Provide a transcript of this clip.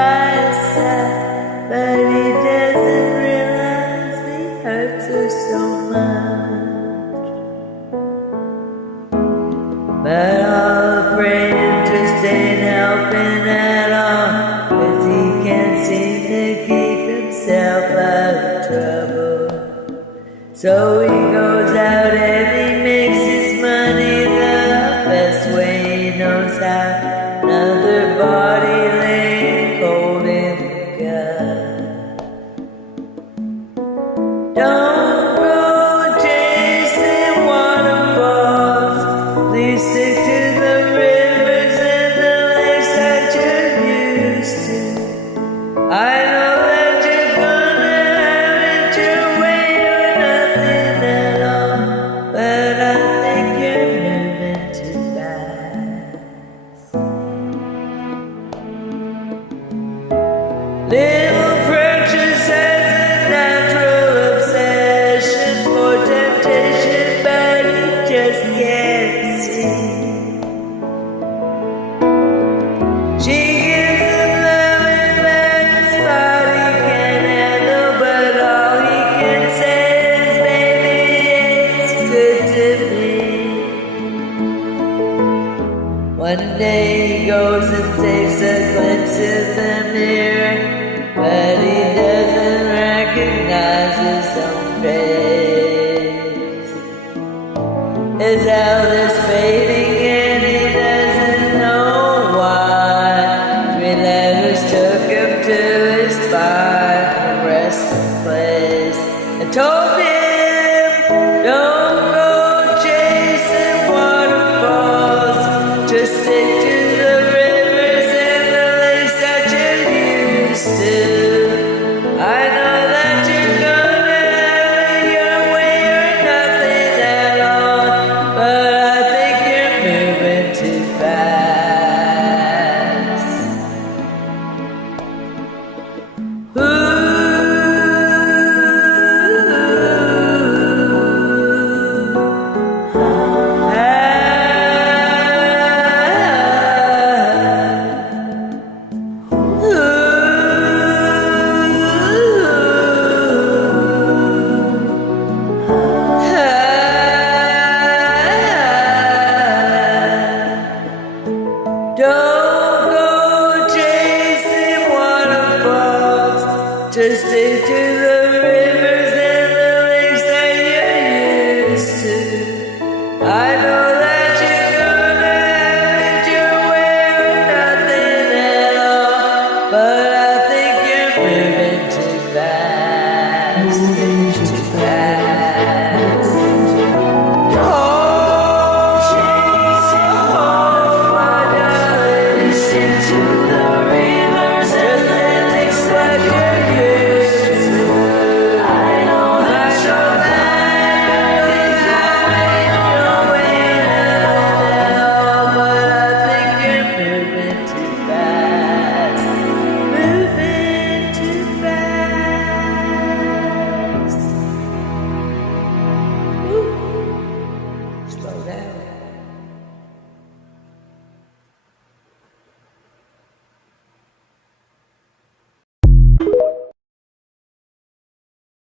by his side, but he doesn't realize he hurts her so much. But all the praying just ain't helping at all, 'cause he can't seem to keep himself out of trouble. So he goes out and he makes his money the best way he knows how. Another body laying cold in the gut. Don't go chasing waterfalls. Please stick to the rivers and the lakes that you're used to. I know that you're gonna have it your way or nothing at all, but I think you're moving too fast. Little Precious has a natural obsession for temptation, but he just can't see. She gives him loving that his body can handle, but all he can say is, baby, it's good to me. One day he goes and takes a glimpse in the mirror, but he doesn't recognize his own face. His health is fading and he doesn't know why. 3 letters took him to his final resting place and told him, don't go chasing waterfalls, just stick to the rivers and the lakes that you're used to. I know that you're gonna have it your way or nothing at all, but I think you're moving too fast. Don't go chasing waterfalls, just stick to the rivers and the lakes that you're used to. I know that you're gonna have it your way or nothing at all, but